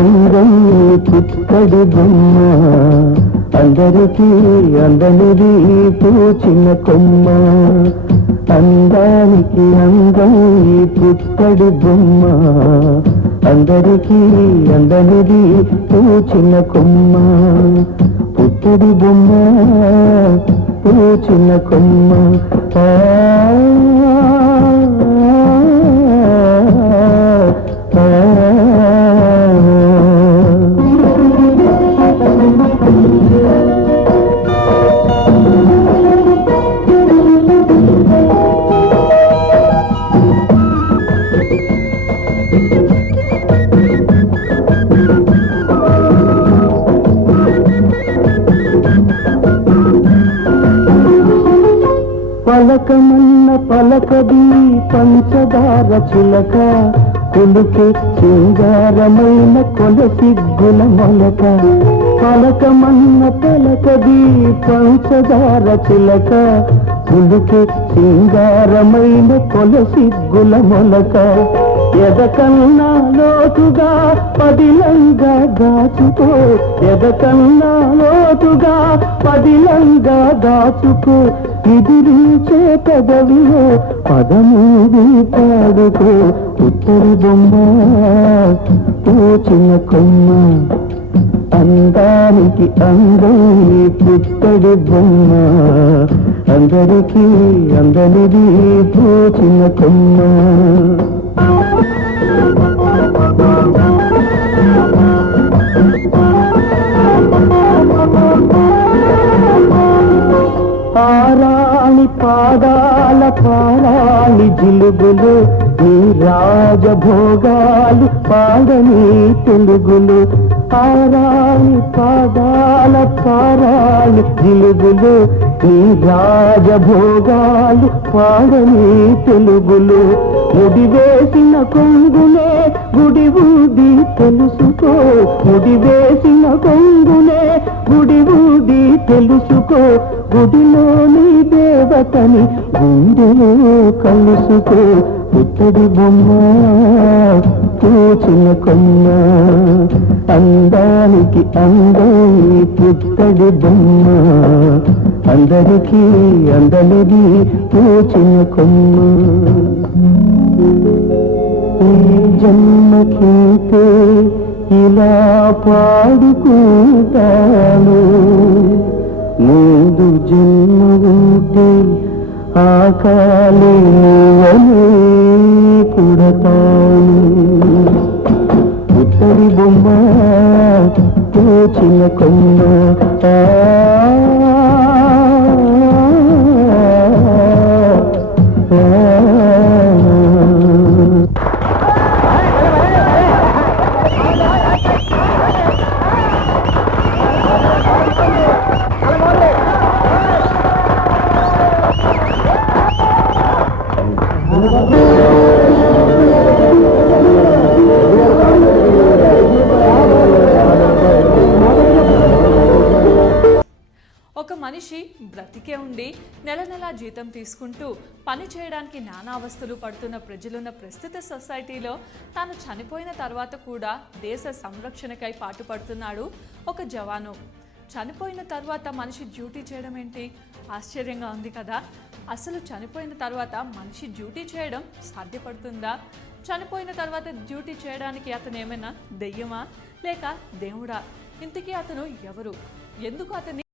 అందం పుత్తడి బొమ్మ అందరికీ అందనిది పూచిన కొమ్మ అందానికి అందం పుత్తడి బొమ్మ అందరికీ అందనిది పూచిన కొమ్మ పుత్తడి బొమ్మ పూచిన కొమ్మ పలకమన్న పలకది పంచదార చిలక కొలుకే సింగారమైన కొలసిగ్గుల మొలక పలకమన్న పలకది పంచదార చిలక కొలుకే సింగారమైన కొలసిగ్గుల మొలక ఎదకన్నా లోతుగా పదిలంగా దాచుకో ఎదకన్నా లోతుగా పదిలంగా దాచుకో ఎదిరించే పెదవిలో పదమూది పాడుకో పుత్తడి బొమ్మ పూచిన కొమ్మ అందానికి అందం పుత్తడి బొమ్మ అందరికీ అందనిది పూచిన కొమ్మ ఆరాణి పాదాల పారాణి జిలుగులు నీ రాజభోగాలు పాడని తెలుగులు ఆరాణి పాదాల పారాణి జిలుగులు నీ రాజభోగాలు పాడని తెలుగులు ముడివేసిన కొంగునే గుడి ఊది తెలుసుకో ముడివేసిన కొంగునే గుడి ఊది తెలుసుకో గుడిలోని దేవతని గుండెలో కలుసుకో పుత్తడి బొమ్మ పూచిన కొమ్మ అందానికి అందం పుత్తడి బొమ్మ అందరికీ అందనిది పూచిన కొమ్మ ఈ జన్మకింతే ఇలా పాడుకుంటాను ముందు జన్మ ఉంటే ఆకాలి నువ్వనే పుడతాను పుత్తడి బొమ్మ పూచిన కొమ్మ ఒక మనిషి బ్రతికే ఉండి నెల నెల జీతం తీసుకుంటూ పని చేయడానికి నానా అవస్థలు పడుతున్న ప్రజలున్న ప్రస్తుత సొసైటీలో తాను చనిపోయిన తర్వాత కూడా దేశ సంరక్షణకై పాటుపడుతున్నాడు ఒక జవాను. చనిపోయిన తర్వాత మనిషి డ్యూటీ చేయడం ఏంటి? ఆశ్చర్యంగా ఉంది కదా. అసలు చనిపోయిన తర్వాత మనిషి డ్యూటీ చేయడం సాధ్యపడుతుందా? చనిపోయిన తర్వాత డ్యూటీ చేయడానికి అతను ఏమైనా దెయ్యమా లేక దేవుడా? ఇంతకీ అతను ఎవరు? ఎందుకు అతన్ని